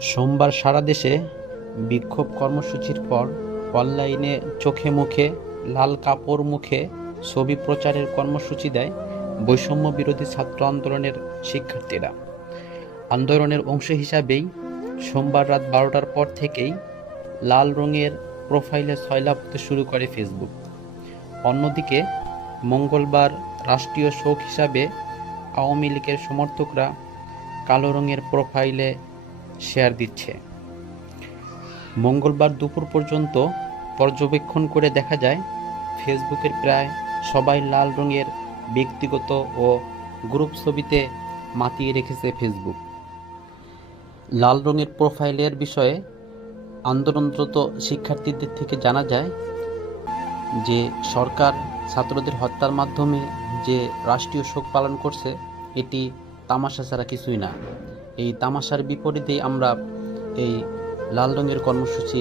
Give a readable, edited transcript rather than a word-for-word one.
সোমবার সারা দেশে বিক্ষোভ কর্মসূচির পর অনলাইনে চোখে মুখে লাল কাপড় মুখে ছবি প্রচারের কর্মসূচি দেয় বৈষম্য বিরোধী ছাত্র আন্দোলনের শিক্ষার্থীরা। আন্দোলনের অংশ হিসাবেই সোমবার রাত 12টার পর থেকেই লাল রঙের প্রোফাইলে সয়লাব হতে শুরু করে ফেসবুক। অন্যদিকে মঙ্গলবার রাষ্ট্রীয় শোক হিসাবে আওয়ামী লীগের সমর্থকরা কালো রঙের প্রোফাইলে শেয়ার দিচ্ছে। মঙ্গলবার দুপুর পর্যন্ত পর্যবেক্ষণ করে দেখা যায় ফেসবুকের প্রায় সবাই লাল রঙের ব্যক্তিগত ও গ্রুপ ছবিতে মাতিয়ে রেখেছে ফেসবুক। লাল রঙের প্রোফাইলের বিষয়ে আন্দোলনরত শিক্ষার্থীদের থেকে জানা যায় যে সরকার ছাত্রদের হত্যার মাধ্যমে যে রাষ্ট্রীয় শোক পালন করছে এটি তামাশা ছাড়া কিছুই না। এই তামাশার বিপরীতেই আমরা এই লাল রঙের কর্মসূচি